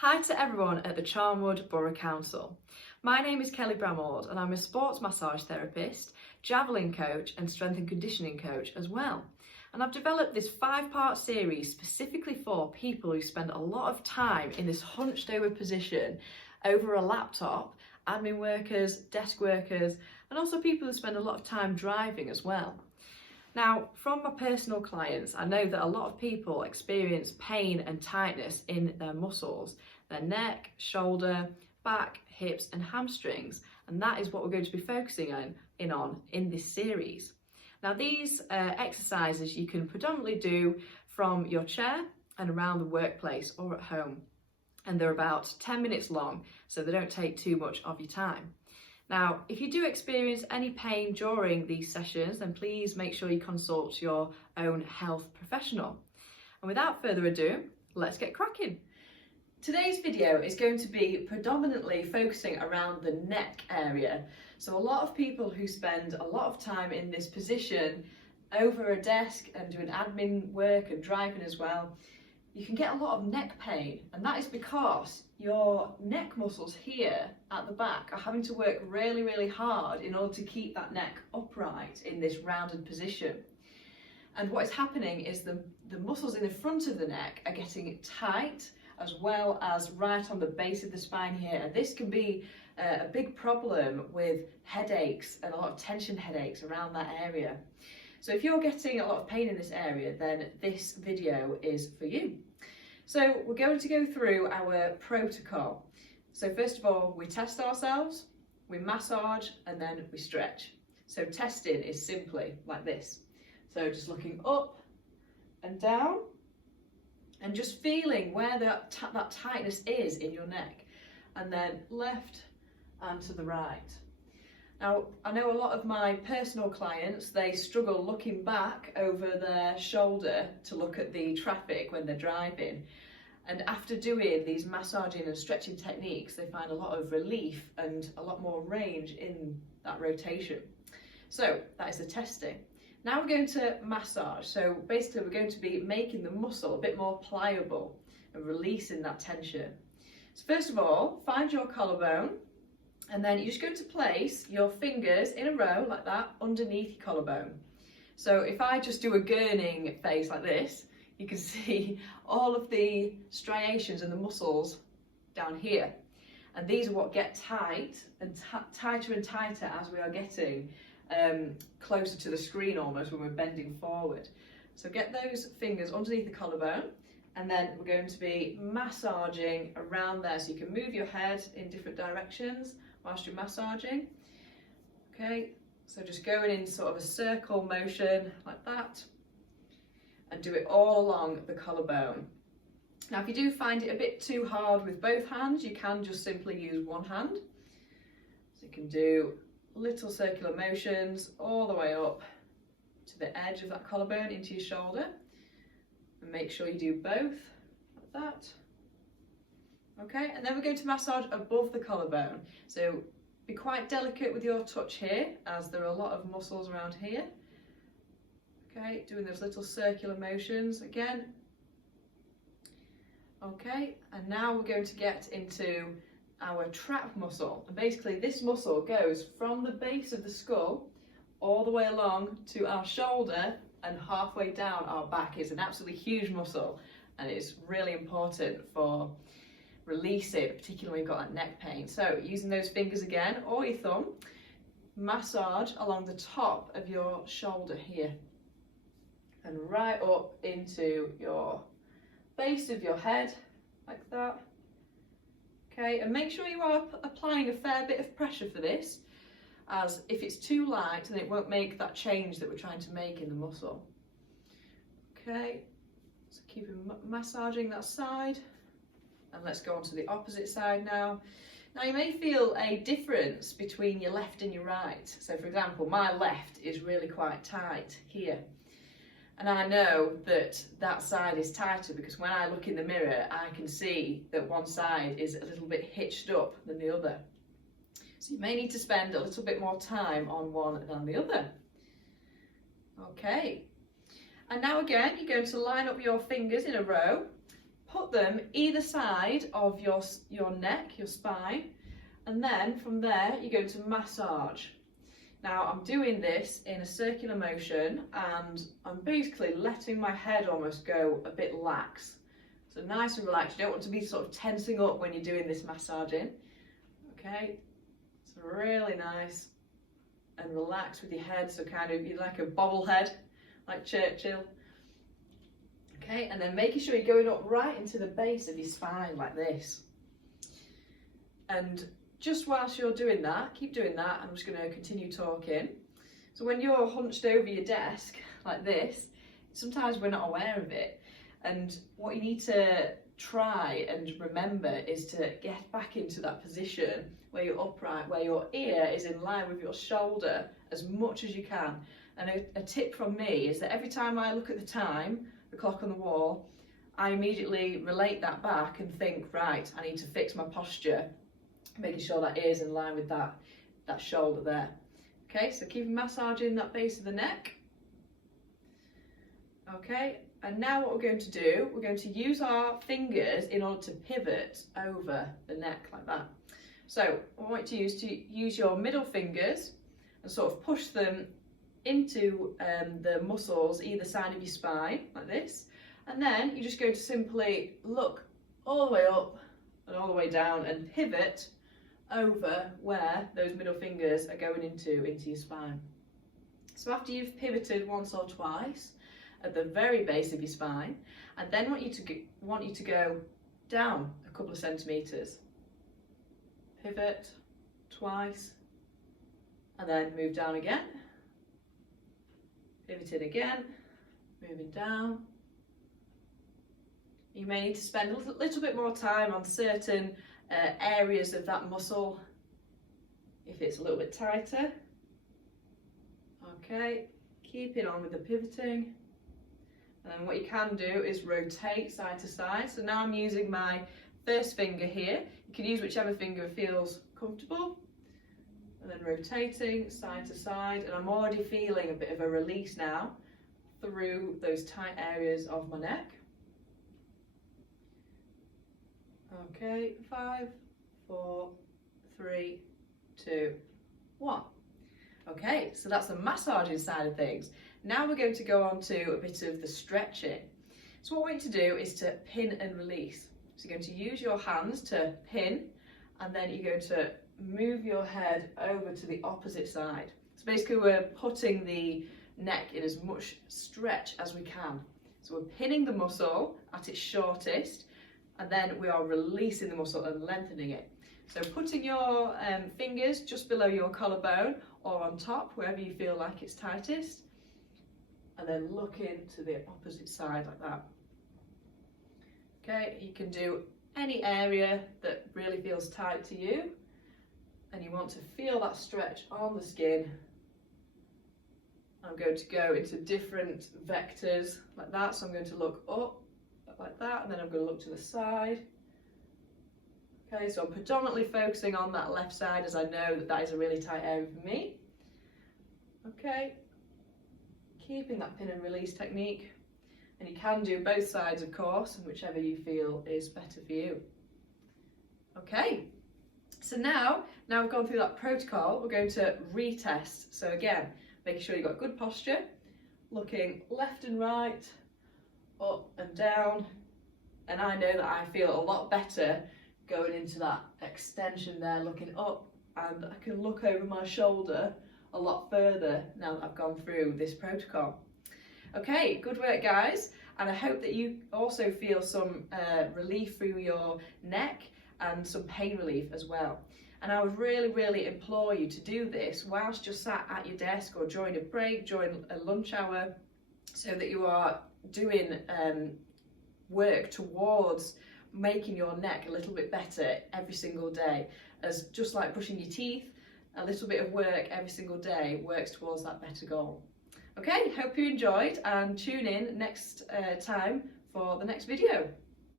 Hi to everyone at the Charnwood Borough Council. My name is Kelly Bramhald and I'm a sports massage therapist, javelin coach and strength and conditioning coach as well. And I've developed this 5-part series specifically for people who spend a lot of time in this hunched over position over a laptop, admin workers, desk workers, and also people who spend a lot of time driving as well. Now, from my personal clients, I know that a lot of people experience pain and tightness in their muscles, their neck, shoulder, back, hips and hamstrings, and that is what we're going to be focusing on in this series. Now, these exercises you can predominantly do from your chair and around the workplace or at home, and they're about 10 minutes long, so they don't take too much of your time. Now, if you do experience any pain during these sessions, then please make sure you consult your own health professional. And without further ado, let's get cracking. Today's video is going to be predominantly focusing around the neck area. So a lot of people who spend a lot of time in this position over a desk and doing admin work and driving as well, you can get a lot of neck pain, and that is because your neck muscles here at the back are having to work really, really hard in order to keep that neck upright in this rounded position. And what is happening is the muscles in the front of the neck are getting tight, as well as right on the base of the spine here. This can be a big problem with headaches and a lot of tension headaches around that area. So if you're getting a lot of pain in this area, then this video is for you. So we're going to go through our protocol. So first of all, we test ourselves, we massage, and then we stretch. So testing is simply like this. So just looking up and down and just feeling where that tightness is in your neck, and then left and to the right. Now, I know a lot of my personal clients, they struggle looking back over their shoulder to look at the traffic when they're driving. And after doing these massaging and stretching techniques, they find a lot of relief and a lot more range in that rotation. So that is the testing. Now we're going to massage. So basically we're going to be making the muscle a bit more pliable and releasing that tension. So first of all, find your collarbone. And then you're just going to place your fingers in a row like that underneath your collarbone. So if I just do a gurning face like this, you can see all of the striations and the muscles down here. And these are what get tight and tighter and tighter as we are getting closer to the screen almost when we're bending forward. So get those fingers underneath the collarbone, and then we're going to be massaging around there. So you can move your head in different directions whilst you're massaging. Okay, so just going in sort of a circle motion like that, and do it all along the collarbone. Now, if you do find it a bit too hard with both hands, you can just simply use one hand. So you can do little circular motions all the way up to the edge of that collarbone into your shoulder, and make sure you do both like that. Okay, and then we're going to massage above the collarbone. So be quite delicate with your touch here, as there are a lot of muscles around here. Okay, doing those little circular motions again. Okay, and now we're going to get into our trap muscle. And basically this muscle goes from the base of the skull all the way along to our shoulder and halfway down our back. It's an absolutely huge muscle, and it's really important for releasing, particularly when you've got that neck pain. So using those fingers again, or your thumb, massage along the top of your shoulder here and right up into your base of your head like that. Okay, and make sure you are applying a fair bit of pressure for this, as if it's too light then it won't make that change that we're trying to make in the muscle. Okay, so keep massaging that side. And let's go on to the opposite side now. Now you may feel a difference between your left and your right. So for example, my left is really quite tight here. And I know that that side is tighter because when I look in the mirror, I can see that one side is a little bit hitched up than the other. So you may need to spend a little bit more time on one than the other. Okay. And now again, you're going to line up your fingers in a row, put them either side of your neck, your spine, and then from there you're going to massage. Now I'm doing this in a circular motion and I'm basically letting my head almost go a bit lax. So nice and relaxed. You don't want to be sort of tensing up when you're doing this massaging. Okay, it's really nice and relaxed with your head, so kind of you're like a bobblehead, like Churchill. Okay, and then making sure you're going up right into the base of your spine like this. And just whilst you're doing that, keep doing that, I'm just going to continue talking. So when you're hunched over your desk like this, sometimes we're not aware of it. And what you need to try and remember is to get back into that position where you're upright, where your ear is in line with your shoulder as much as you can. And a tip from me is that every time I look at the time, the clock on the wall, I immediately relate that back and think, right, I need to fix my posture, making sure that ear's in line with that shoulder there. Okay, so keep massaging that base of the neck. Okay, and now what we're going to do, we're going to use our fingers in order to pivot over the neck like that. So what I want you to use your middle fingers and sort of push them into the muscles either side of your spine like this, and then you're just going to simply look all the way up and all the way down and pivot over where those middle fingers are going into your spine. So after you've pivoted once or twice at the very base of your spine, and then want you to go down a couple of centimetres. Pivot twice and then move down again. Pivoting again, moving down. You may need to spend a little bit more time on certain areas of that muscle if it's a little bit tighter. Okay, keeping on with the pivoting. And then what you can do is rotate side to side. So now I'm using my first finger here. You can use whichever finger feels comfortable. And then rotating side to side, and I'm already feeling a bit of a release now through those tight areas of my neck. Okay, 5, 4, 3, 2, 1. Okay, so that's the massaging side of things. Now we're going to go on to a bit of the stretching. So what we're going to do is to pin and release. So you're going to use your hands to pin, and then you're going to move your head over to the opposite side. So basically we're putting the neck in as much stretch as we can. So we're pinning the muscle at its shortest, and then we are releasing the muscle and lengthening it. So putting your fingers just below your collarbone or on top, wherever you feel like it's tightest, and then looking to the opposite side like that. Okay, you can do any area that really feels tight to you, and you want to feel that stretch on the skin. I'm going to go into different vectors like that, so I'm going to look up like that, and then I'm going to look to the side. Okay, so I'm predominantly focusing on that left side, as I know that that is a really tight area for me. Okay, keeping that pin and release technique, and you can do both sides of course, and whichever you feel is better for you. Okay, so now we've gone through that protocol, we're going to retest. So again, making sure you've got good posture, looking left and right, up and down, and I know that I feel a lot better going into that extension there, looking up, and I can look over my shoulder a lot further now that I've gone through this protocol. Okay, good work guys, and I hope that you also feel some relief through your neck and some pain relief as well. And I would really implore you to do this whilst you're sat at your desk or during a break, during a lunch hour, so that you are doing work towards making your neck a little bit better every single day. As just like brushing your teeth, a little bit of work every single day works towards that better goal. Okay, hope you enjoyed, and tune in next time for the next video.